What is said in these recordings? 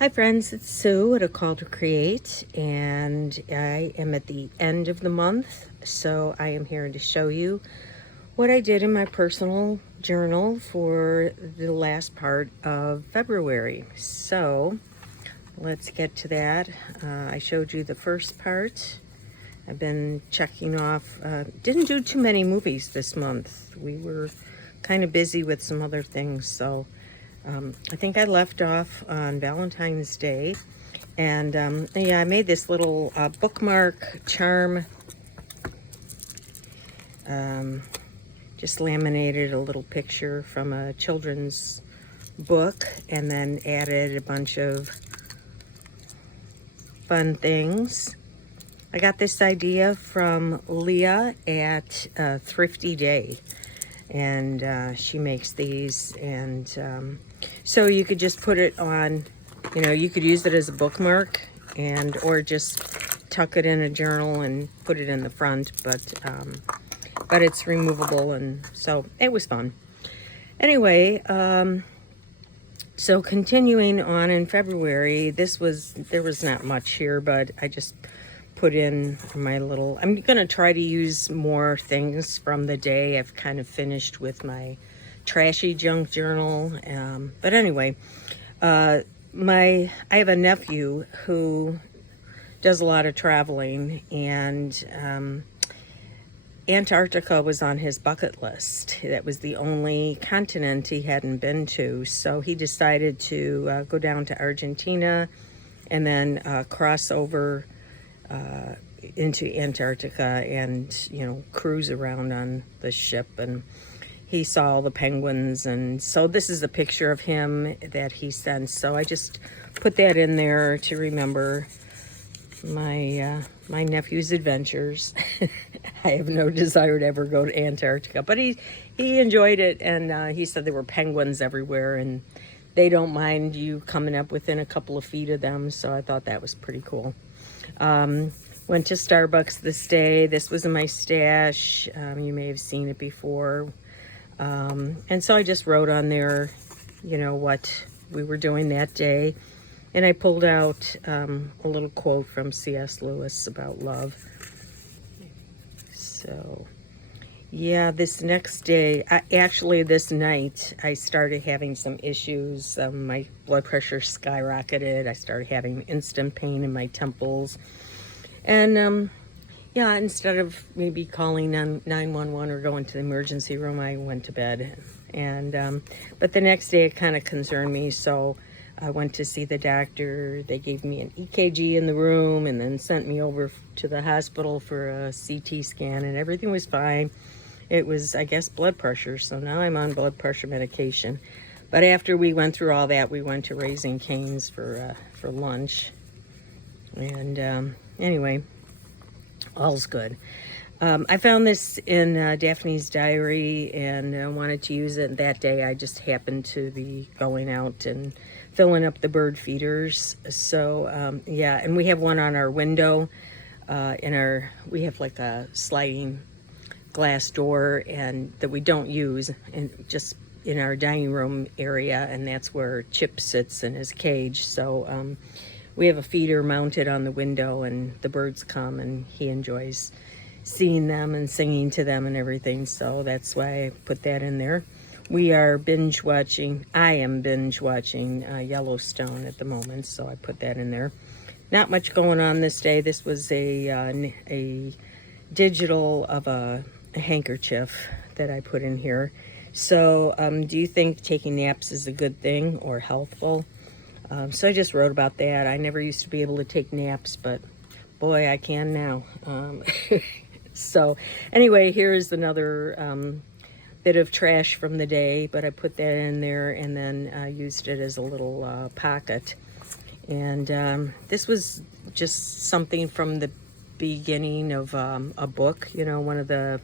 Hi friends, it's Sue at A Call to Create, and I am at the end of the month, so I am here to show you what I did in my personal journal for the last part of February. So let's get to that. I showed you the first part. I've been checking off, didn't do too many movies this month. We were kind of busy with some other things, so I think I left off on Valentine's Day, and yeah, I made this little bookmark charm. Just laminated a little picture from a children's book, and then added a bunch of fun things. I got this idea from Leah at Thrifty Day, and she makes these, and so you could just put it on, you could use it as a bookmark, and or just tuck it in a journal and put it in the front, but it's removable, and so it was fun. Anyway, so continuing on in February, there was not much here, but I just put in my little, I'm gonna try to use more things from the day. I've kind of finished with my trashy junk journal, but anyway, I have a nephew who does a lot of traveling, and Antarctica was on his bucket list. That was the only continent he hadn't been to, so he decided to go down to Argentina and then cross over into Antarctica and, cruise around on the ship. And he saw all the penguins, and so this is a picture of him that he sent. So I just put that in there to remember my nephew's adventures. I have no desire to ever go to Antarctica, but he enjoyed it, and he said there were penguins everywhere, and they don't mind you coming up within a couple of feet of them, so I thought that was pretty cool. Went to Starbucks this day. This was in my stash. You may have seen it before. And so I just wrote on there, what we were doing that day. And I pulled out a little quote from C.S. Lewis about love. So, yeah, this next day, this night, I started having some issues. My blood pressure skyrocketed. I started having instant pain in my temples. And, yeah, instead of maybe calling 911 or going to the emergency room, I went to bed. And but the next day, it kind of concerned me, so I went to see the doctor. They gave me an EKG in the room and then sent me over to the hospital for a CT scan, and everything was fine. It was, I guess, blood pressure, so now I'm on blood pressure medication. But after we went through all that, we went to Raising Cane's for lunch. And anyway, all's good. I found this in Daphne's diary, and I wanted to use it that day. I just happened to be going out and filling up the bird feeders. So yeah, and we have one on our window. We have like a sliding glass door, and that we don't use, and just in our dining room area, and that's where Chip sits in his cage. So we have a feeder mounted on the window, and the birds come, and he enjoys seeing them and singing to them and everything. So that's why I put that in there. We are binge watching. I am binge watching Yellowstone at the moment, so I put that in there. Not much going on this day. This was a digital of a handkerchief that I put in here. So do you think taking naps is a good thing or healthful? So I just wrote about that. I never used to be able to take naps, but boy, I can now. So anyway, here's another bit of trash from the day, but I put that in there and then used it as a little pocket. And this was just something from the beginning of a book, one of the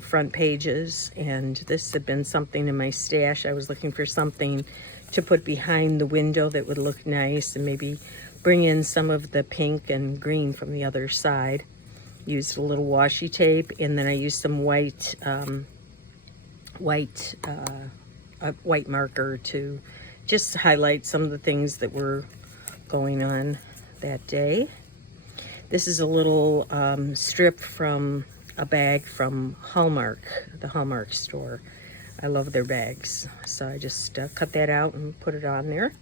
front pages, and this had been something in my stash. I was looking for something to put behind the window that would look nice and maybe bring in some of the pink and green from the other side. Used a little washi tape, and then I used some white marker to just highlight some of the things that were going on that day. This is a little strip from a bag from Hallmark, the Hallmark store. I love their bags. So I just cut that out and put it on there.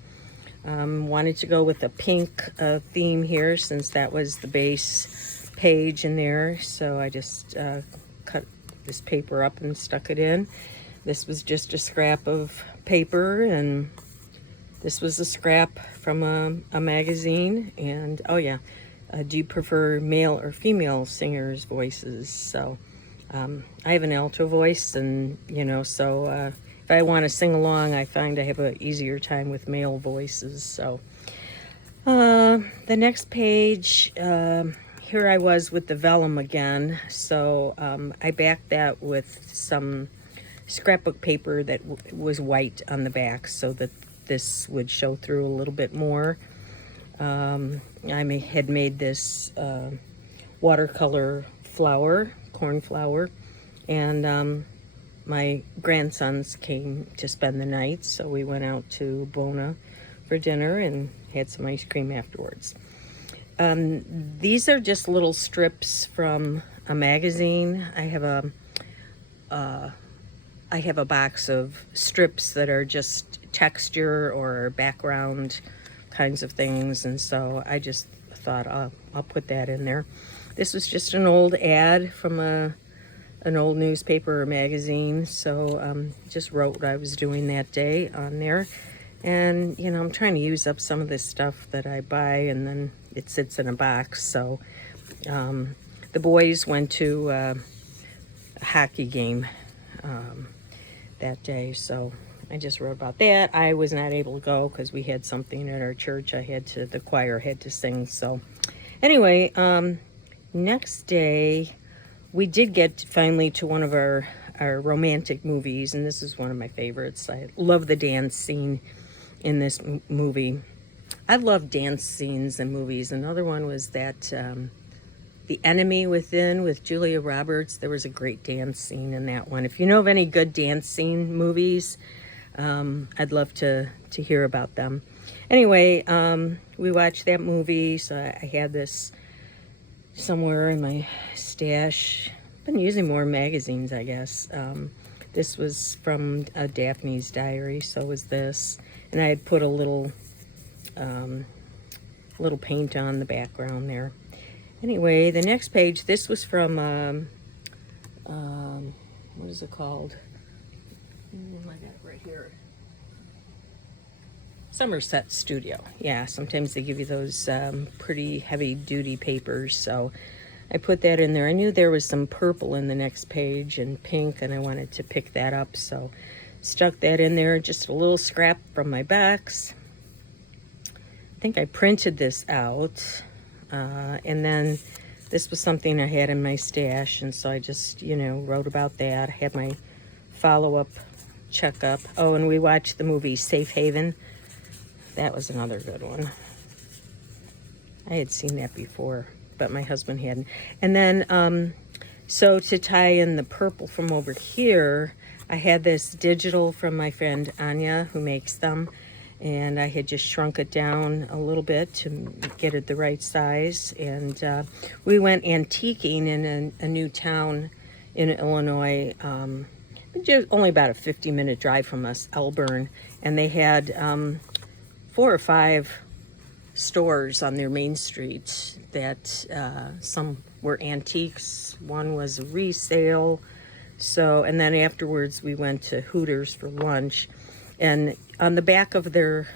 Wanted to go with a pink theme here since that was the base page in there. So I just cut this paper up and stuck it in. This was just a scrap of paper, and this was a scrap from a magazine. And oh yeah, do you prefer male or female singers' voices? So I have an alto voice, and so if I want to sing along, I find I have an easier time with male voices. So the next page, here I was with the vellum again. So I backed that with some scrapbook paper that was white on the back so that this would show through a little bit more. I had made this watercolor flower, corn flower, and my grandsons came to spend the night, so we went out to Bona for dinner and had some ice cream afterwards. These are just little strips from a magazine. I have a box of strips that are just texture or background kinds of things, and so I just thought I'll put that in there. This was just an old ad from an old newspaper or magazine, so just wrote what I was doing that day on there. And I'm trying to use up some of this stuff that I buy, and then it sits in a box. So the boys went to a hockey game that day, so I just wrote about that. I was not able to go because we had something at our church. The choir had to sing. So anyway, next day we did get finally to one of our romantic movies, and this is one of my favorites. I love the dance scene in this movie. I love dance scenes in movies. Another one was that The Enemy Within with Julia Roberts. There was a great dance scene in that one. If you know of any good dance scene movies, I'd love to hear about them. Anyway, we watched that movie, so I had this somewhere in my stash. I've been using more magazines, I guess. This was from Daphne's Diary, so was this. And I had put a little paint on the background there. Anyway, the next page, this was from, what is it called? I got it right here. Somerset Studio. Yeah, sometimes they give you those pretty heavy-duty papers, so I put that in there. I knew there was some purple in the next page and pink, and I wanted to pick that up, so stuck that in there. Just a little scrap from my box. I think I printed this out, and then this was something I had in my stash, and so I just, wrote about that. I had my follow-up checkup. Oh, and we watched the movie Safe Haven. That was another good one. I had seen that before, but my husband hadn't. And then, so to tie in the purple from over here, I had this digital from my friend Anya, who makes them, and I had just shrunk it down a little bit to get it the right size. And we went antiquing in a new town in Illinois, just only about a 50-minute drive from us, Elburn, and they had 4 or 5 stores on their main street that some were antiques, one was a resale. So, and then afterwards we went to Hooters for lunch, and on the back of their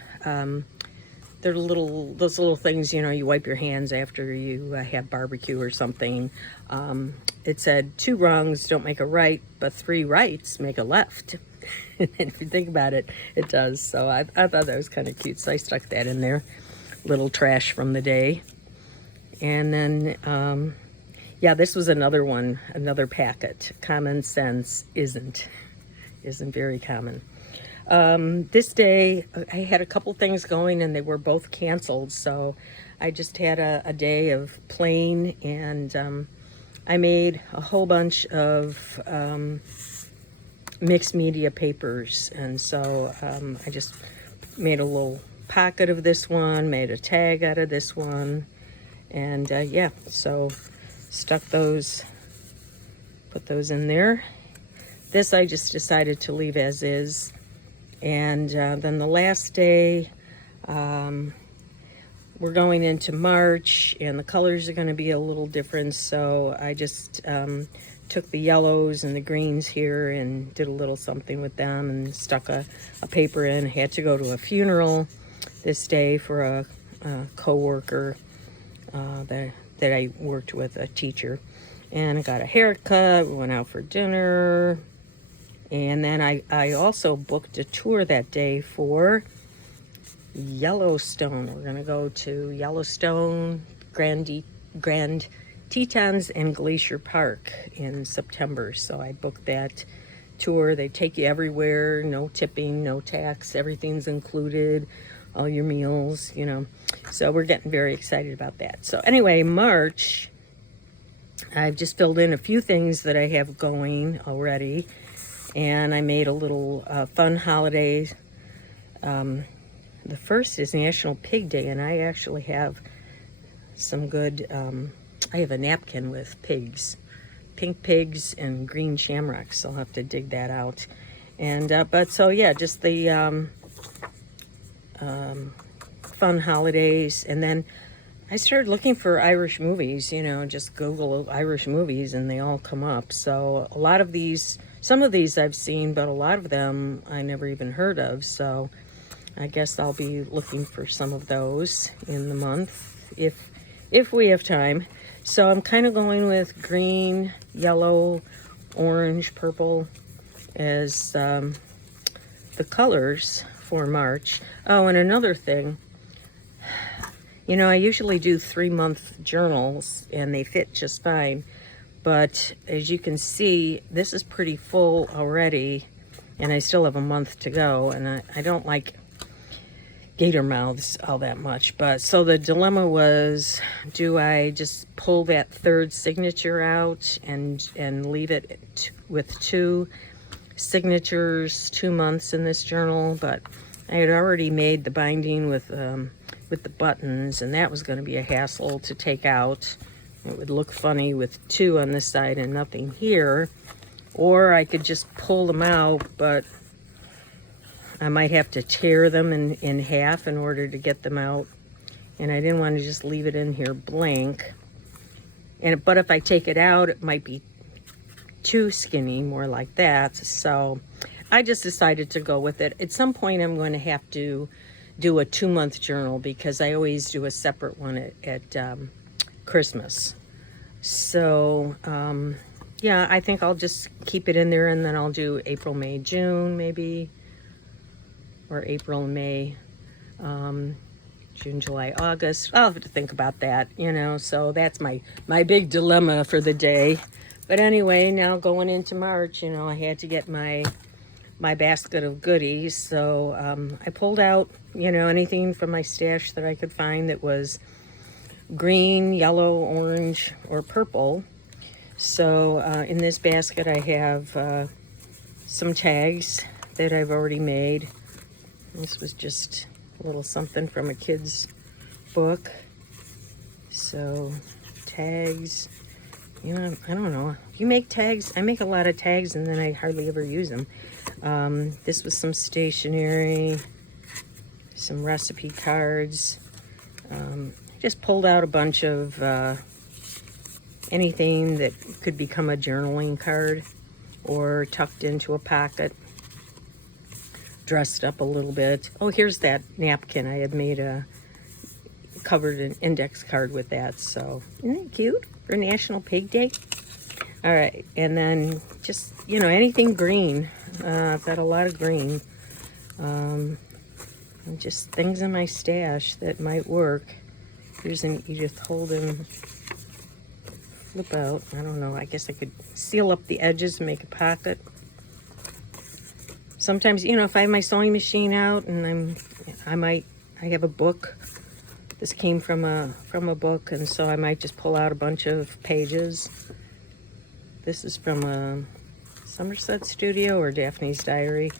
those little things, you wipe your hands after you have barbecue or something. It said 2 wrongs don't make a right, but 3 rights make a left. And if you think about it, it does. So I thought that was kind of cute. So I stuck that in there. Little trash from the day. And then, yeah, this was another one, another packet. Common sense isn't very common. This day, I had a couple things going and they were both canceled. So I just had a day of playing, and I made a whole bunch of mixed media papers. And so I just made a little pocket of this one, made a tag out of this one, and yeah, so stuck those, put those in there. This I just decided to leave as is. And then the last day, we're going into March, and the colors are going to be a little different, so I just took the yellows and the greens here and did a little something with them and stuck a paper in. Had to go to a funeral this day for a co-worker that I worked with, a teacher. And I got a haircut, we went out for dinner, and then I also booked a tour that day for Yellowstone. We're going to go to Yellowstone, Grand Tetons, and Glacier Park in September. So I booked that tour. They take you everywhere, no tipping, no tax, everything's included, all your meals, you know. So we're getting very excited about that. So anyway, March, I've just filled in a few things that I have going already, and I made a little fun holiday. The first is National Pig Day, and I actually have some good, I have a napkin with pigs, pink pigs and green shamrocks. I'll have to dig that out. And, but so yeah, just the fun holidays. And then I started looking for Irish movies, you know, just Google Irish movies and they all come up. So a lot of these, some of these I've seen, but a lot of them I never even heard of. So I guess I'll be looking for some of those in the month if we have time. So I'm kind of going with green, yellow, orange, purple as the colors for March. Oh, and another thing, you know, I usually do 3-month journals and they fit just fine. But as you can see, this is pretty full already and I still have a month to go, and I don't like gator mouths all that much. But so the dilemma was, do I just pull that third signature out and leave it with 2 signatures, 2 months in this journal? But I had already made the binding with the buttons, and that was going to be a hassle to take out. It would look funny with 2 on this side and nothing here. Or I could just pull them out, but I might have to tear them in half in order to get them out. And I didn't want to just leave it in here blank. But if I take it out, it might be too skinny, more like that. So I just decided to go with it. At some point, I'm going to have to do a 2-month journal because I always do a separate one at Christmas. So, yeah, I think I'll just keep it in there, and then I'll do April, May, June, maybe. Or April, May, June, July, August. I'll have to think about that, you know. So that's my big dilemma for the day. But anyway, now going into March, you know, I had to get my basket of goodies. So I pulled out, you know, anything from my stash that I could find that was green, yellow, orange, or purple. So in this basket I have some tags that I've already made. This was just a little something from a kid's book. So tags, you know, I don't know. You make tags? I make a lot of tags and then I hardly ever use them. This was some stationery, some recipe cards. Just pulled out a bunch of anything that could become a journaling card or tucked into a pocket. Dressed up a little bit. Oh, here's that napkin. I had made covered an index card with that. So isn't that cute for National Pig Day? All right, and then just, you know, anything green. I've got a lot of green. And just things in my stash that might work. Here's an Edith Holden flip out. I don't know. I guess I could seal up the edges and make a pocket. Sometimes, you know, if I have my sewing machine out and I have a book. This came from a book, and so I might just pull out a bunch of pages. This is from a Somerset Studio or Daphne's Diary.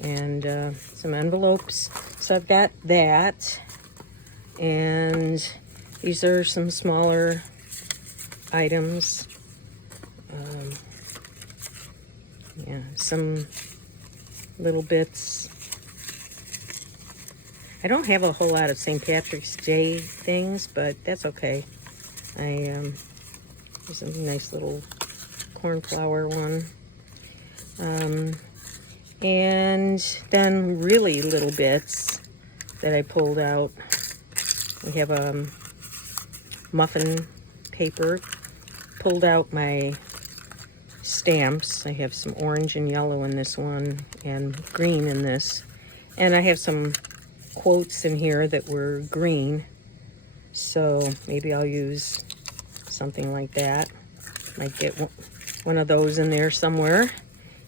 and some envelopes. So I've got that, and these are some smaller items. Yeah, some little bits. I don't have a whole lot of St. Patrick's Day things, but that's okay. There's a nice little cornflower one. And then really little bits that I pulled out. We have muffin paper. Pulled out my stamps. I have some orange and yellow in this one and green in this. And I have some quotes in here that were green. So maybe I'll use something like that. Might get one of those in there somewhere.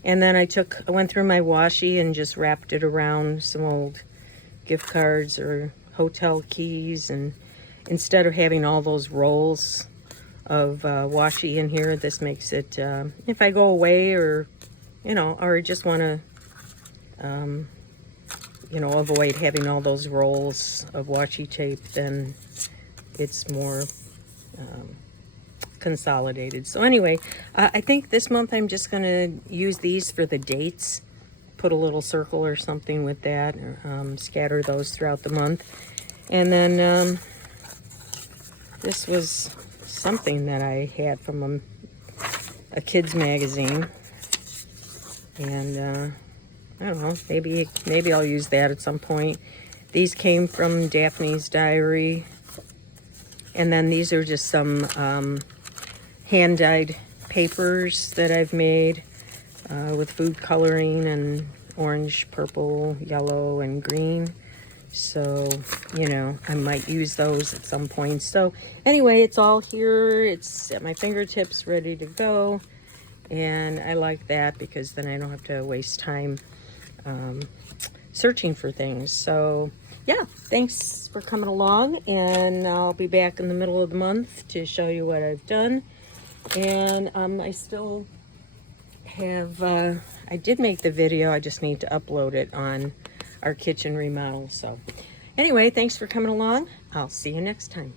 And then I went through my washi and just wrapped it around some old gift cards or hotel keys. And instead of having all those rolls of washi in here, this makes it, if I go away or, or just want to, avoid having all those rolls of washi tape, then it's more consolidated. So anyway, I think this month I'm just going to use these for the dates. Put a little circle or something with that, or scatter those throughout the month. And then this was something that I had from a kid's magazine. And I don't know, maybe I'll use that at some point. These came from Daphne's Diary. And then these are just some hand-dyed papers that I've made with food coloring and orange, purple, yellow, and green. So, I might use those at some point. So anyway, it's all here. It's at my fingertips, ready to go. And I like that because then I don't have to waste time searching for things. So yeah, thanks for coming along, and I'll be back in the middle of the month to show you what I've done. And I still have, I did make the video, I just need to upload it on our kitchen remodel. So anyway, thanks for coming along. I'll see you next time.